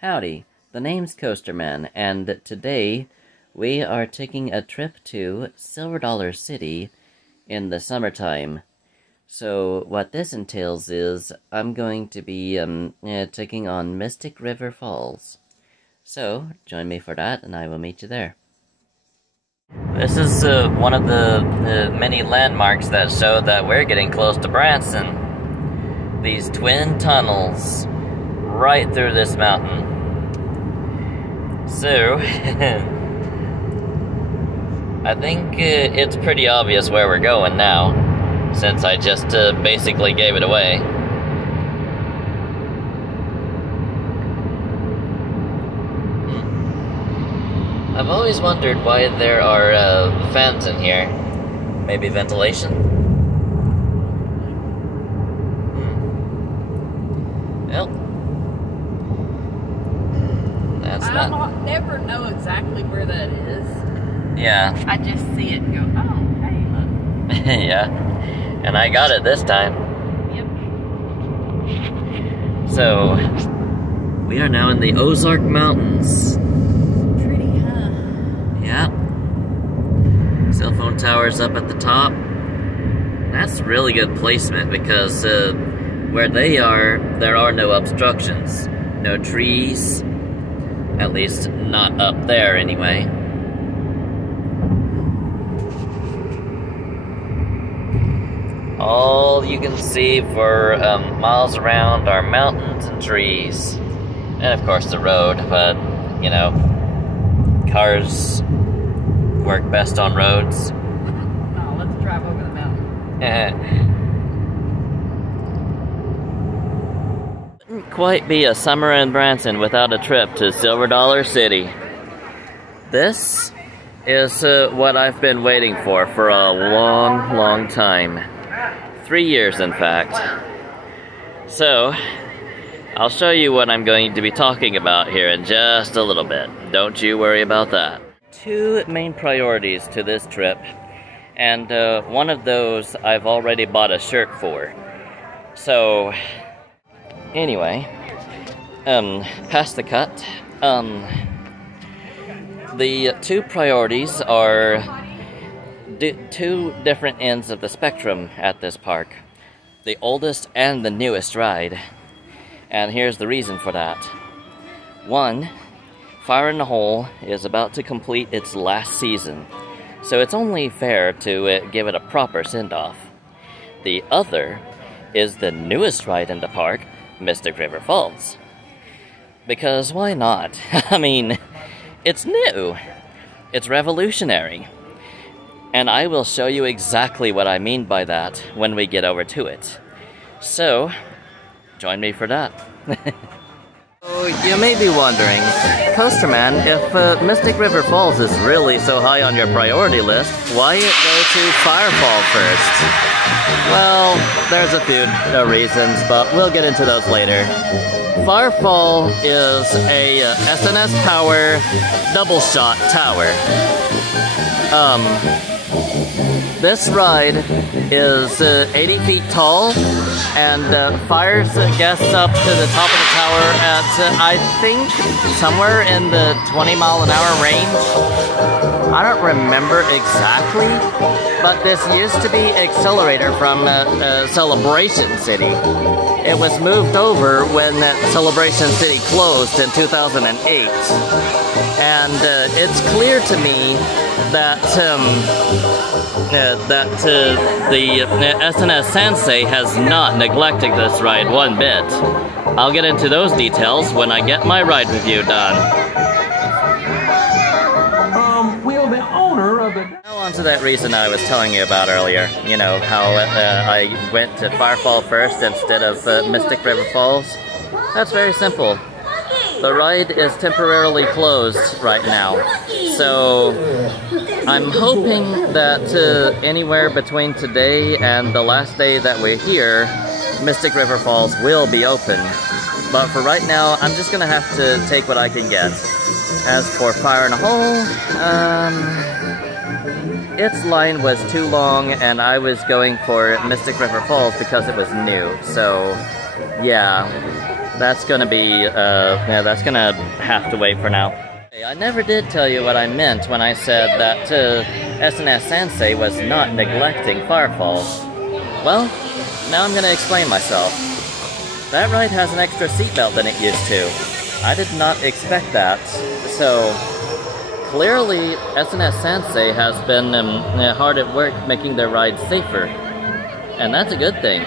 Howdy, the name's Coasterman, and today we are taking a trip to Silver Dollar City in the summertime. So what this entails is I'm going to be taking on Mystic River Falls. So join me for that and I will meet you there. This is one of the many landmarks that show that we're getting close to Branson. These twin tunnels right through this mountain. So, I think it's pretty obvious where we're going now, since I just basically gave it away. I've always wondered why there are fans in here. Maybe ventilation? Well, that's not... I never know exactly where that is. Yeah. I just see it and go, oh, hey, look. Yeah. And I got it this time. Yep. So, we are now in the Ozark Mountains. Pretty, huh? Yeah. Cell phone towers up at the top. That's really good placement because where they are, there are no obstructions. No trees. At least not up there anyway. All you can see for miles around are mountains and trees. And of course the road, but, you know, cars work best on roads. No, let's drive over the mountain. Wouldn't quite be a summer in Branson without a trip to Silver Dollar City. This is what I've been waiting for a long, long time. 3 years, in fact. So, I'll show you what I'm going to be talking about here in just a little bit. Don't you worry about that. Two main priorities to this trip, and one of those I've already bought a shirt for. So, anyway, past the cut. The two priorities are two different ends of the spectrum at this park. The oldest and the newest ride. And here's the reason for that. One, Fire in the Hole is about to complete its last season, so it's only fair to give it a proper send-off. The other is the newest ride in the park, Mystic River Falls. Because why not? I mean, it's new. It's revolutionary. And I will show you exactly what I mean by that when we get over to it. So, join me for that. So, you may be wondering, Coasterman, if Mystic River Falls is really so high on your priority list, why go to Firefall first? Well, there's a few reasons, but we'll get into those later. Firefall is a SNS Power double shot tower. This ride is 80 feet tall and fires guests up to the top of the tower at, I think, somewhere in the 20-mile-an-hour range. I don't remember exactly, but this used to be Accelerator from Celebration City. It was moved over when Celebration City closed in 2008. And it's clear to me that the SNS Sensei has not neglected this ride one bit. I'll get into those details when I get my ride review done. We are the owner of the... Now on to that reason I was telling you about earlier. You know, how I went to Firefall first instead of Mystic River Falls. That's very simple. The ride is temporarily closed right now, so I'm hoping that anywhere between today and the last day that we're here, Mystic River Falls will be open. But for right now, I'm just gonna have to take what I can get. As for Fire in a Hole, its line was too long and I was going for Mystic River Falls because it was new, so yeah. That's gonna be, yeah, that's gonna have to wait for now. I never did tell you what I meant when I said that S&S Sensei was not neglecting Firefalls. Well, now I'm gonna explain myself. That ride has an extra seatbelt than it used to. I did not expect that, so clearly S&S Sensei has been hard at work making their rides safer. And that's a good thing,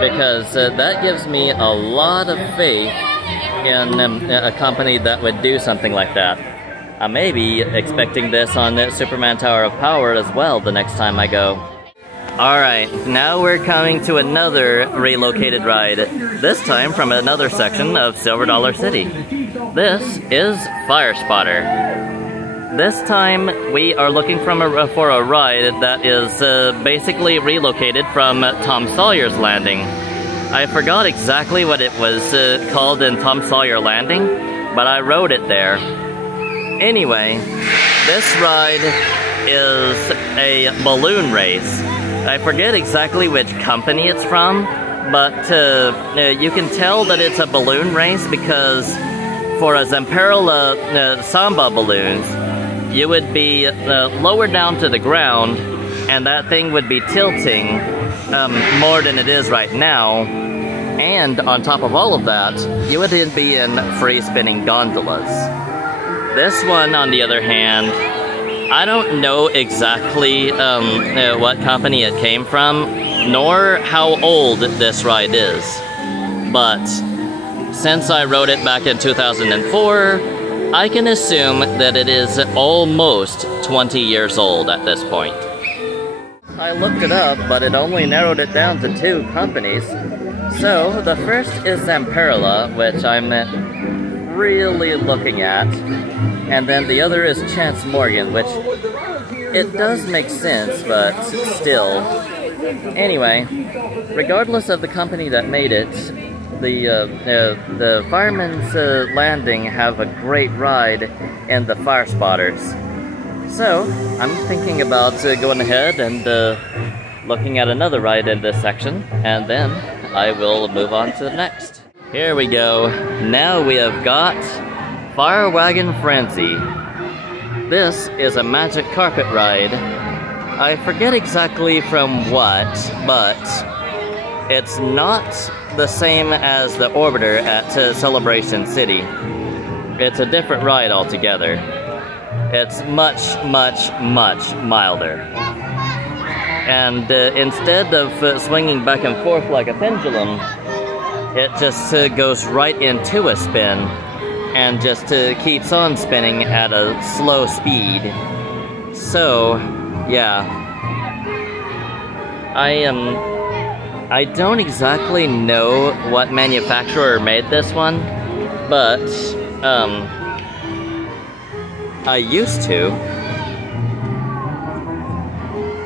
because that gives me a lot of faith in a company that would do something like that. I may be expecting this on Superman Tower of Power as well the next time I go. Alright, now we're coming to another relocated ride, this time from another section of Silver Dollar City. This is Fire Spotter. This time we are looking for a ride that is basically relocated from Tom Sawyer's Landing. I forgot exactly what it was called in Tom Sawyer Landing, but I rode it there. Anyway, this ride is a balloon race. I forget exactly which company it's from, but you can tell that it's a balloon race because for a Zamperla Samba balloons, you would be lowered down to the ground, and that thing would be tilting more than it is right now. And on top of all of that, you would be in free spinning gondolas. This one, on the other hand, I don't know exactly what company it came from, nor how old this ride is. But since I rode it back in 2004, I can assume that it is almost 20 years old at this point. I looked it up, but it only narrowed it down to 2 companies. So, the first is Zamperla, which I'm really looking at. And then the other is Chance Morgan, which it does make sense, but still. Anyway, regardless of the company that made it, the Fireman's Landing have a great ride in the Fire Spotters. So, I'm thinking about going ahead and looking at another ride in this section, and then I will move on to the next. Here we go. Now we have got Fire Wagon Frenzy. This is a magic carpet ride. I forget exactly from what, but it's not the same as the Orbiter at Celebration City. It's a different ride altogether. It's much, much, much milder. And instead of swinging back and forth like a pendulum, it just goes right into a spin and just keeps on spinning at a slow speed. So, yeah. I don't exactly know what manufacturer made this one, but I used to.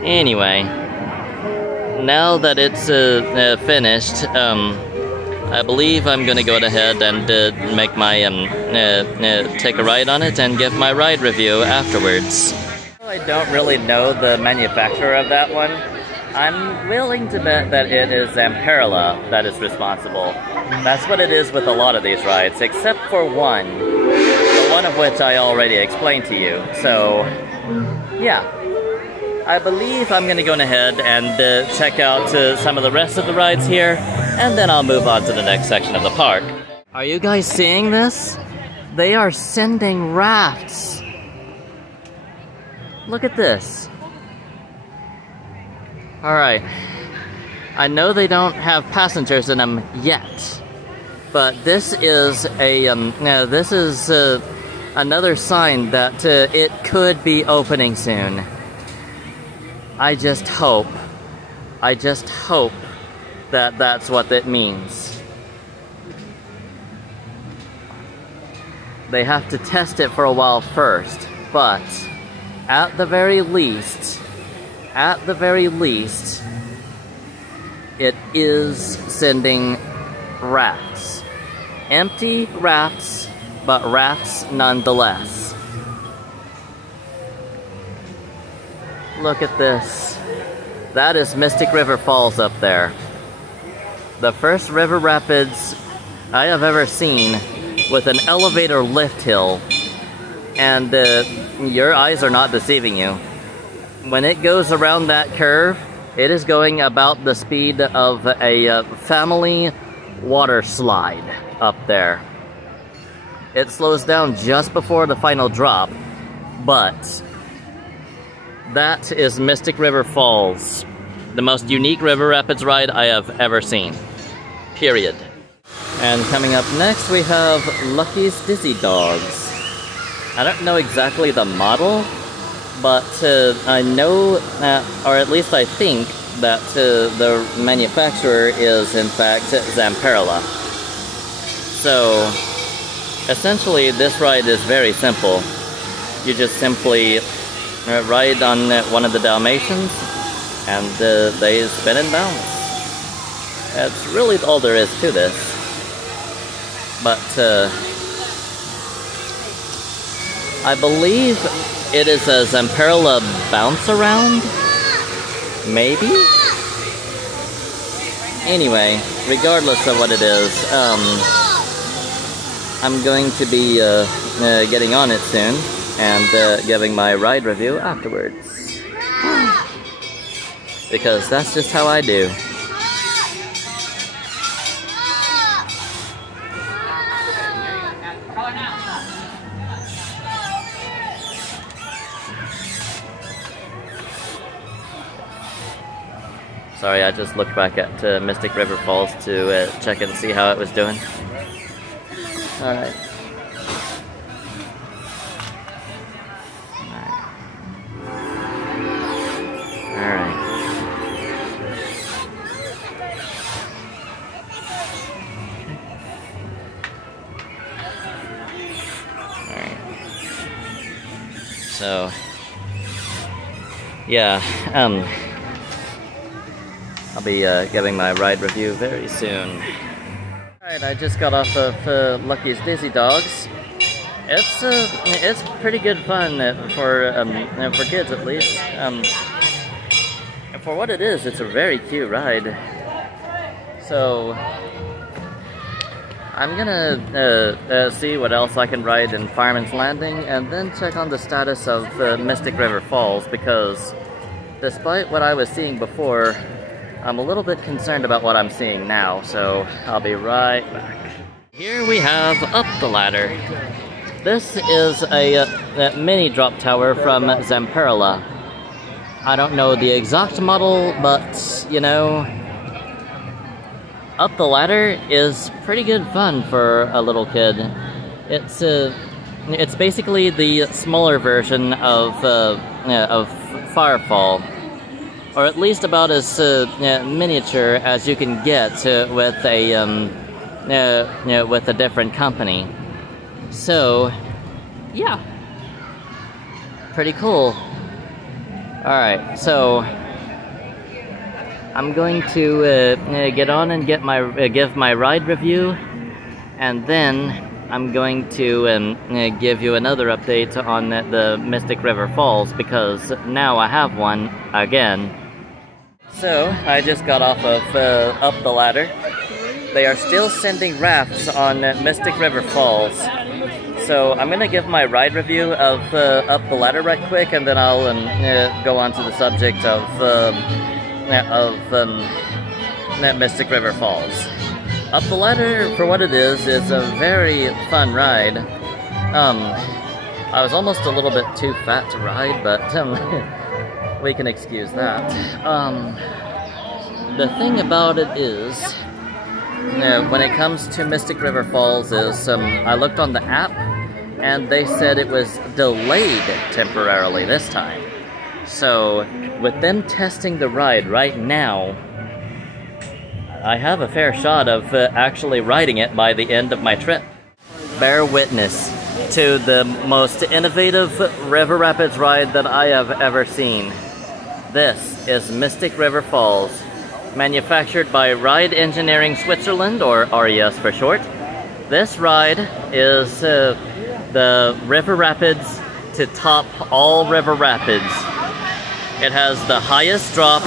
Anyway, now that it's finished, I believe I'm gonna go ahead and make my take a ride on it and give my ride review afterwards. I don't really know the manufacturer of that one. I'm willing to bet that it is Zamperla that is responsible. That's what it is with a lot of these rides, except for one. The one of which I already explained to you. So, yeah. I believe I'm gonna go ahead and check out some of the rest of the rides here, and then I'll move on to the next section of the park. Are you guys seeing this? They are sending rafts. Look at this. Alright. I know they don't have passengers in them yet, but this is a another sign that it could be opening soon. I just hope that that's what it means. They have to test it for a while first, but at the very least, it is sending rafts. Empty rafts, but rafts nonetheless. Look at this. That is Mystic River Falls up there. The first river rapids I have ever seen with an elevator lift hill. And your eyes are not deceiving you. When it goes around that curve, it is going about the speed of a family water slide up there. It slows down just before the final drop, but that is Mystic River Falls, the most unique river rapids ride I have ever seen. Period. And coming up next, we have Lucky's Dizzy Dogs. I don't know exactly the model, but I know, or at least I think, that the manufacturer is in fact Zamperla. So, essentially this ride is very simple. You just simply ride on one of the Dalmatians, and they spin and bounce. That's really all there is to this. But, I believe it is a Zamperla bounce around? Maybe? Anyway, regardless of what it is, I'm going to be getting on it soon and giving my ride review afterwards. Because that's just how I do. Sorry, I just looked back at Mystic River Falls to check and see how it was doing. Alright. Alright. So, yeah, I'll be giving my ride review very soon. Alright, I just got off of Lucky's Dizzy Dogs. It's pretty good fun for kids at least. For what it is, it's a very cute ride. So I'm gonna see what else I can ride in Fireman's Landing, and then check on the status of Mystic River Falls, because despite what I was seeing before, I'm a little bit concerned about what I'm seeing now, so I'll be right back. Here we have Up the Ladder. This is a mini drop tower from Zamperla. I don't know the exact model, but, you know, Up the Ladder is pretty good fun for a little kid. It's basically the smaller version of Firefall. Or at least about as miniature as you can get with a different company. So, yeah, pretty cool. All right, so I'm going to get on and give my ride review, and then I'm going to give you another update on the Mystic River Falls, because now I have one again. So, I just got off of Up the Ladder. They are still sending rafts on Mystic River Falls. So, I'm going to give my ride review of Up the Ladder right quick, and then I'll go on to the subject of Mystic River Falls. Up the Ladder, for what it is a very fun ride. I was almost a little bit too fat to ride, but we can excuse that. The thing about it is, when it comes to Mystic River Falls, is I looked on the app, and they said it was delayed temporarily this time. So, with them testing the ride right now, I have a fair shot of actually riding it by the end of my trip. Bear witness to the most innovative river rapids ride that I have ever seen. This is Mystic River Falls, manufactured by Ride Engineering Switzerland, or RES for short. This ride is the river rapids to top all river rapids. It has the highest drop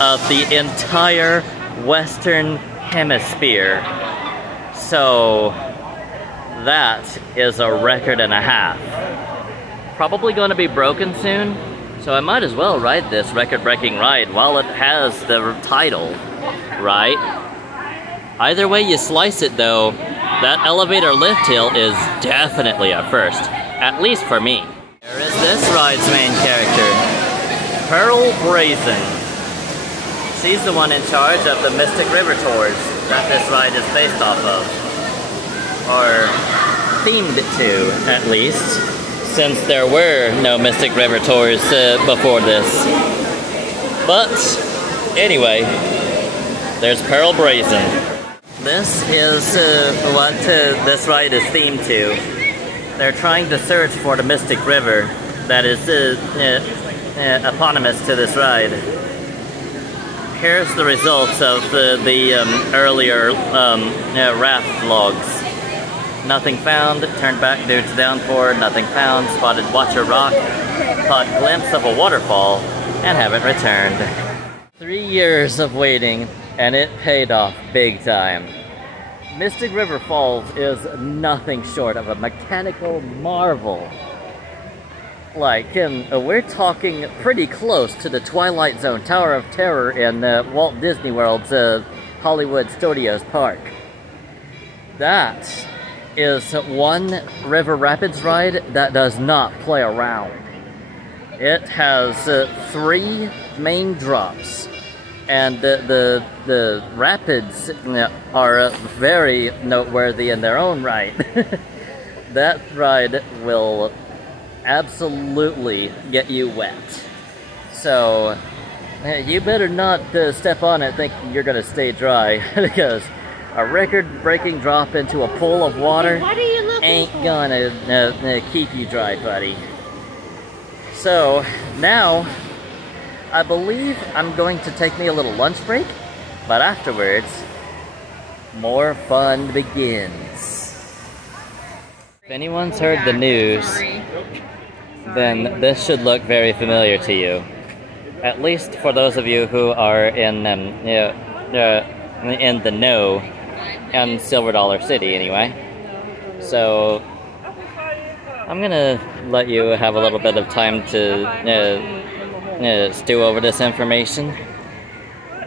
of the entire Western Hemisphere. So that is a record and a half. Probably going to be broken soon, so I might as well ride this record-breaking ride while it has the title, right? Either way you slice it though, that elevator lift hill is definitely a first, at least for me. There is this ride's main character, Pearl Brazen. She's the one in charge of the Mystic River tours that this ride is based off of. Or themed to, at least, since there were no Mystic River tours before this. But, anyway, there's Pearl Brazen. This is what this ride is themed to. They're trying to search for the Mystic River that is eponymous to this ride. Here's the results of the earlier raft logs. Nothing found, turned back due to downpour, nothing found, spotted Watcher Rock, caught glimpse of a waterfall, and haven't returned. 3 years of waiting, and it paid off big time. Mystic River Falls is nothing short of a mechanical marvel. Like, we're talking pretty close to the Twilight Zone Tower of Terror in Walt Disney World's Hollywood Studios Park. That is one River Rapids ride that does not play around. It has 3 main drops, and the rapids are very noteworthy in their own right. That ride will absolutely get you wet. So you better not step on it thinking you're gonna stay dry, because a record-breaking drop into a pool of water ain't gonna keep you dry, buddy. So now I believe I'm going to take me a little lunch break, but afterwards more fun begins. If anyone's heard the news, then this should look very familiar to you. At least for those of you who are in the know, and Silver Dollar City anyway. So I'm gonna let you have a little bit of time to stew over this information.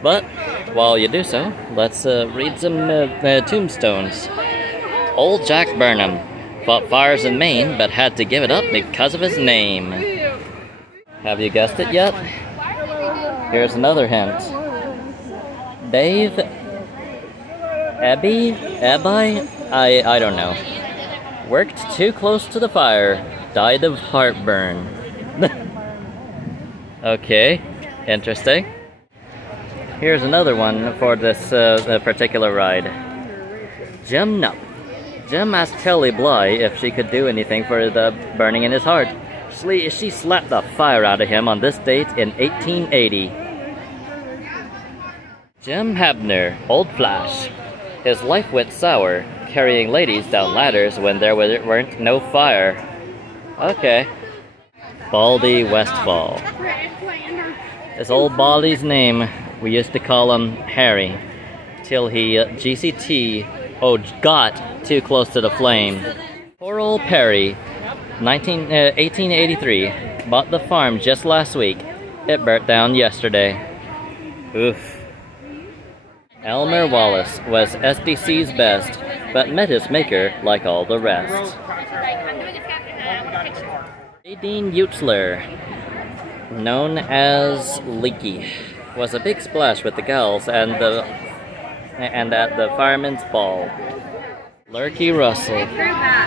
But while you do so, let's read some tombstones. Old Jack Burnham fought fires in Maine, but had to give it up because of his name. Have you guessed it yet? Here's another hint. Dave Ebby? I don't know. Worked too close to the fire, died of heartburn. Okay, interesting. Here's another one for this particular ride. Jim Nupp. Jim asked Kelly Bly if she could do anything for the burning in his heart. She slapped the fire out of him on this date in 1880. Jim Habner, Old Flash. His life went sour, carrying ladies down ladders when there weren't no fire. Okay. Baldy Westfall. This old Baldy's name, we used to call him Harry, till he got too close to the flame. Poor old Perry, 1883, bought the farm just last week. It burnt down yesterday. Oof. Elmer Wallace was SDC's best, but met his maker like all the rest. Dean Utzler, known as Leaky, was a big splash with the gals and at the fireman's ball. Lurky Russell.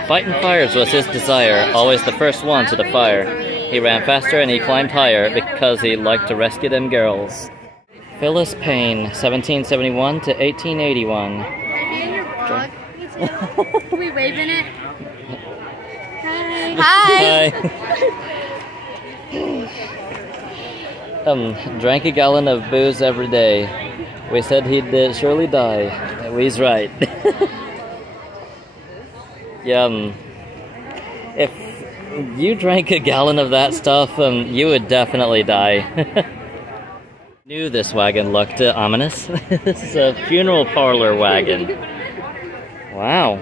Fighting fires was his desire, always the first one to the fire. He ran faster and he climbed higher because he liked to rescue them girls. Phyllis Payne, 1771 to 1881. Can we wave in it? Hi! Drank a gallon of booze every day. We said he'd surely die. We's right. Yeah, if you drank a gallon of that stuff, you would definitely die. Knew this wagon looked ominous. This is a funeral parlor wagon. Wow.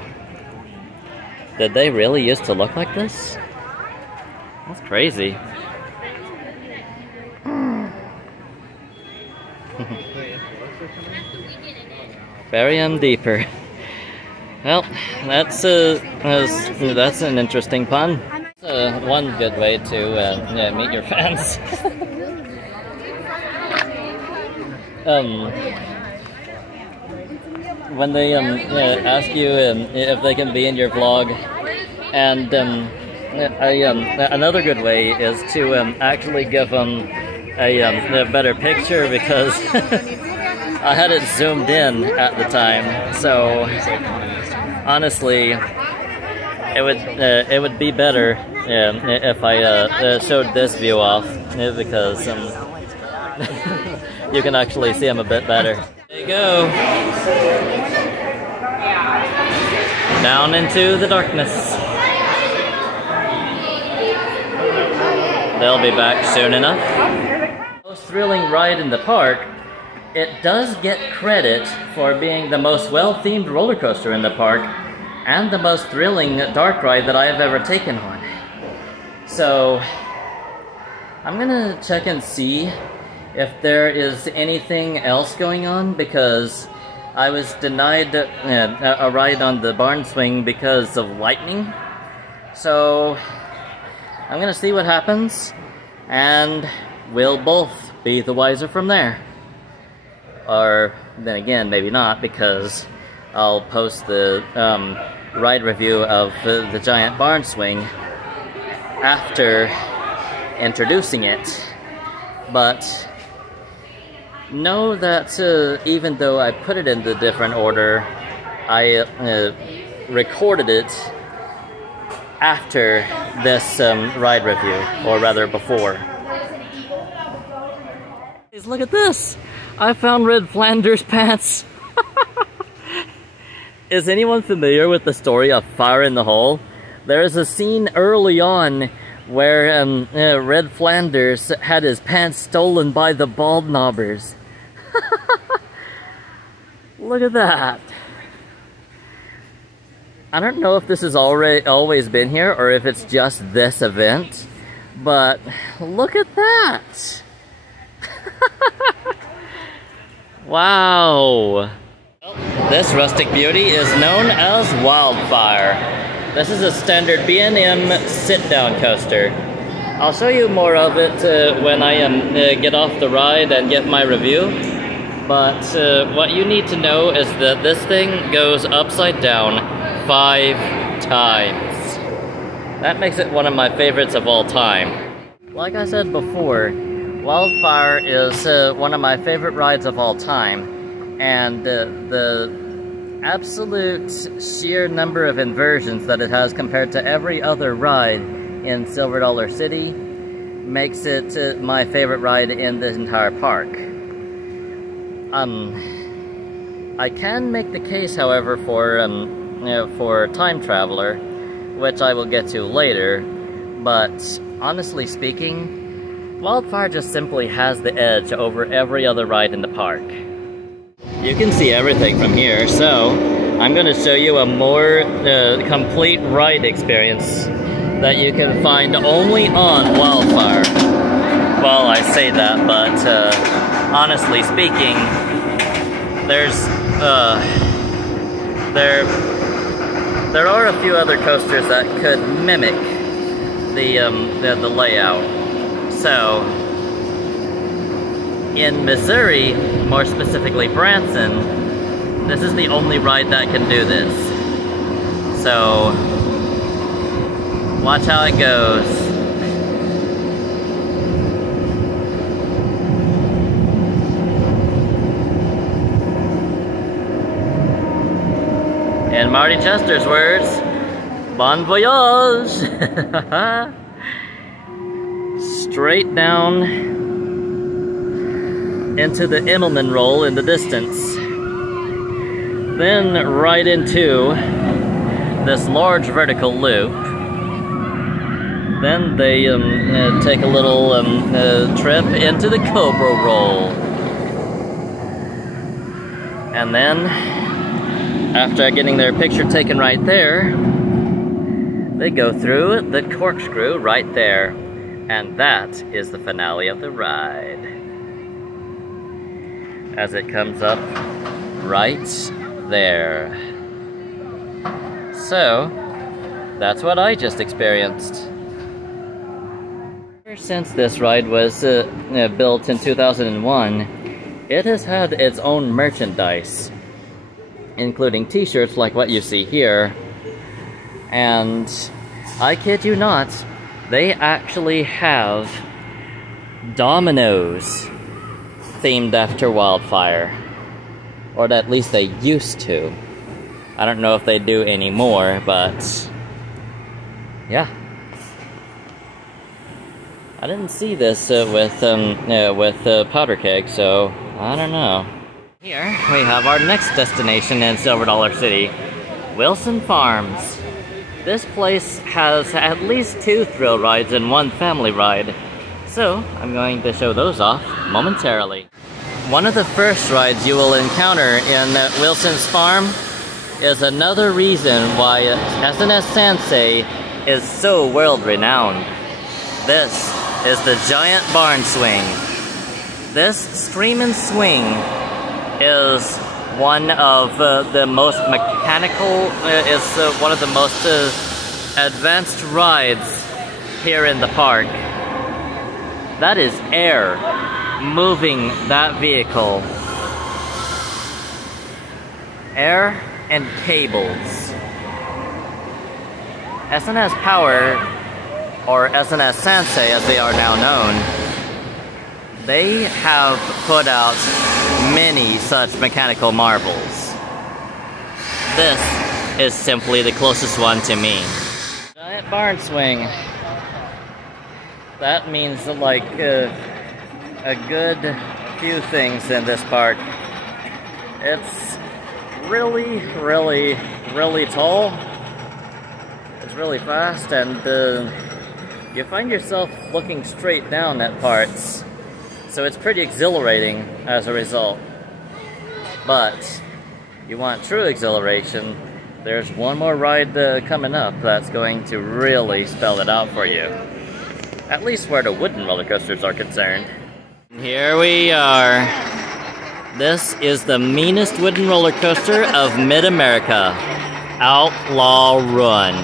Did they really used to look like this? That's crazy. Very deeper. Well, that's an interesting pun. One good way to meet your fans. When they ask you if they can be in your vlog, and another good way is to actually give them a better picture, because I had it zoomed in at the time, so honestly, it would be better if I showed this view off, because you can actually see them a bit better. There you go. Down into the darkness. They'll be back soon enough. Most thrilling ride in the park. It does get credit for being the most well-themed roller coaster in the park, and the most thrilling dark ride that I have ever taken on. So, I'm gonna check and see if there is anything else going on, because I was denied a ride on the barn swing because of lightning. So, I'm gonna see what happens, and we'll both be the wiser from there. Or, then again, maybe not, because I'll post the ride review of the giant barn swing after introducing it. But know that even though I put it in the different order, I recorded it after this ride review, or rather before. Look at this! I found Red Flanders pants! Is anyone familiar with the story of Fire in the Hole? There is a scene early on where Red Flanders had his pants stolen by the bald knobbers. Look at that! I don't know if this has always been here, or if it's just this event, but look at that! Wow! This rustic beauty is known as Wildfire. This is a standard B&M sit-down coaster. I'll show you more of it when I get off the ride and give my review. But what you need to know is that this thing goes upside down 5 times. That makes it one of my favorites of all time. Like I said before, Wildfire is one of my favorite rides of all time, and the absolute sheer number of inversions that it has compared to every other ride in Silver Dollar City makes it my favorite ride in the entire park. I can make the case, however, for Time Traveler, which I will get to later, but honestly speaking, Wildfire just simply has the edge over every other ride in the park. You can see everything from here, so I'm going to show you a more complete ride experience that you can find only on Wildfire. Well, I say that, but honestly speaking, there are a few other coasters that could mimic the layout. So, in Missouri, more specifically Branson, this is the only ride that can do this. So, watch how it goes. In Marty Chester's words, bon voyage! Straight down into the Immelman roll in the distance. Then right into this large vertical loop. Then they take a little trip into the Cobra roll. And then after getting their picture taken right there, they go through the corkscrew right there. And that is the finale of the ride. As it comes up right there. So, that's what I just experienced. Ever since this ride was built in 2001, it has had its own merchandise, including t-shirts like what you see here. And I kid you not, they actually have dominoes themed after Wildfire. Or at least they used to. I don't know if they do anymore, but yeah. I didn't see this with Powder Keg, so I don't know. Here we have our next destination in Silver Dollar City, Wilson Farms. This place has at least 2 thrill rides and 1 family ride, so I'm going to show those off momentarily. One of the first rides you will encounter in Wilson's Farm is another reason why SNS Sansei is so world-renowned. This is the giant barn swing. This Screamin' Swing is one of the most mechanical, one of the most advanced rides here in the park. That is air moving that vehicle. Air and cables. SNS Power, or SNS Sansei as they are now known, they have put out many such mechanical marvels. This is simply the closest one to me. Giant barn swing. That means like a good few things in this park. It's really, really, really tall. It's really fast, and you find yourself looking straight down at parts. So it's pretty exhilarating as a result. But you want true exhilaration, there's one more ride coming up that's going to really spell it out for you. At least where the wooden roller coasters are concerned. Here we are. This is the meanest wooden roller coaster of Mid-America, Outlaw Run.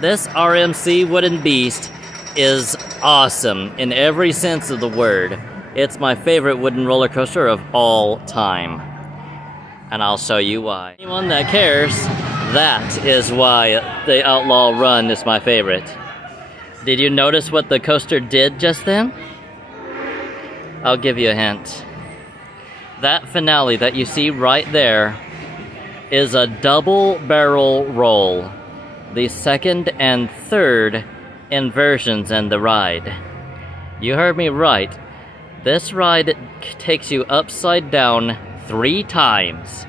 This RMC wooden beast is awesome in every sense of the word. It's my favorite wooden roller coaster of all time. And I'll show you why. Anyone that cares, that is why the Outlaw Run is my favorite. Did you notice what the coaster did just then? I'll give you a hint. That finale that you see right there is a double barrel roll. The second and third inversions in the ride. You heard me right. This ride takes you upside down 3 times.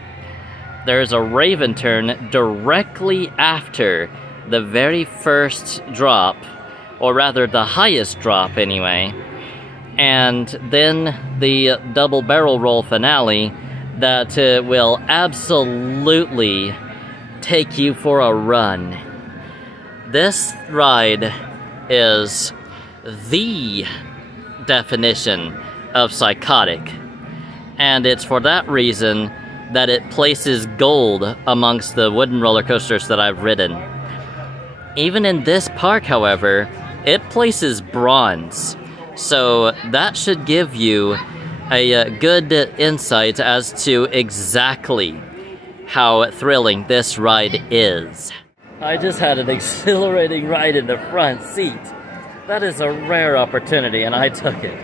There's a Raven turn directly after the very first drop, or rather the highest drop anyway, and then the double barrel roll finale that will absolutely take you for a run. This ride is the definition of psychotic, and it's for that reason that it places gold amongst the wooden roller coasters that I've ridden. Even in this park, however, it places bronze, so that should give you a good insight as to exactly how thrilling this ride is. I just had an exhilarating ride in the front seat. That is a rare opportunity, and I took it.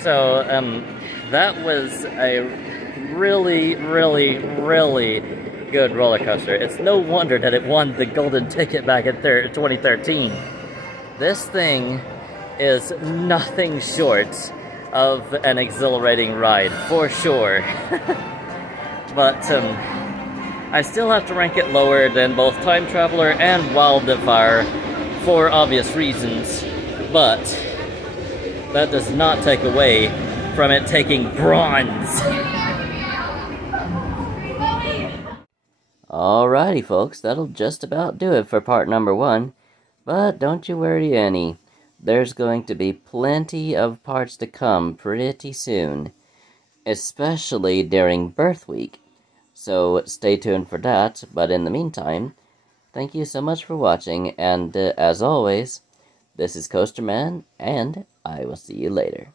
So, that was a really, really, really good roller coaster. It's no wonder that it won the golden ticket back in 2013. This thing is nothing short of an exhilarating ride, for sure. But, I still have to rank it lower than both Time Traveler and Wildfire for obvious reasons, but that does not take away from it taking bronze. Alrighty, folks, that'll just about do it for part number 1. But don't you worry any. There's going to be plenty of parts to come pretty soon, especially during birth week. So stay tuned for that, but in the meantime, thank you so much for watching, and as always, this is Coaster Man, and I will see you later.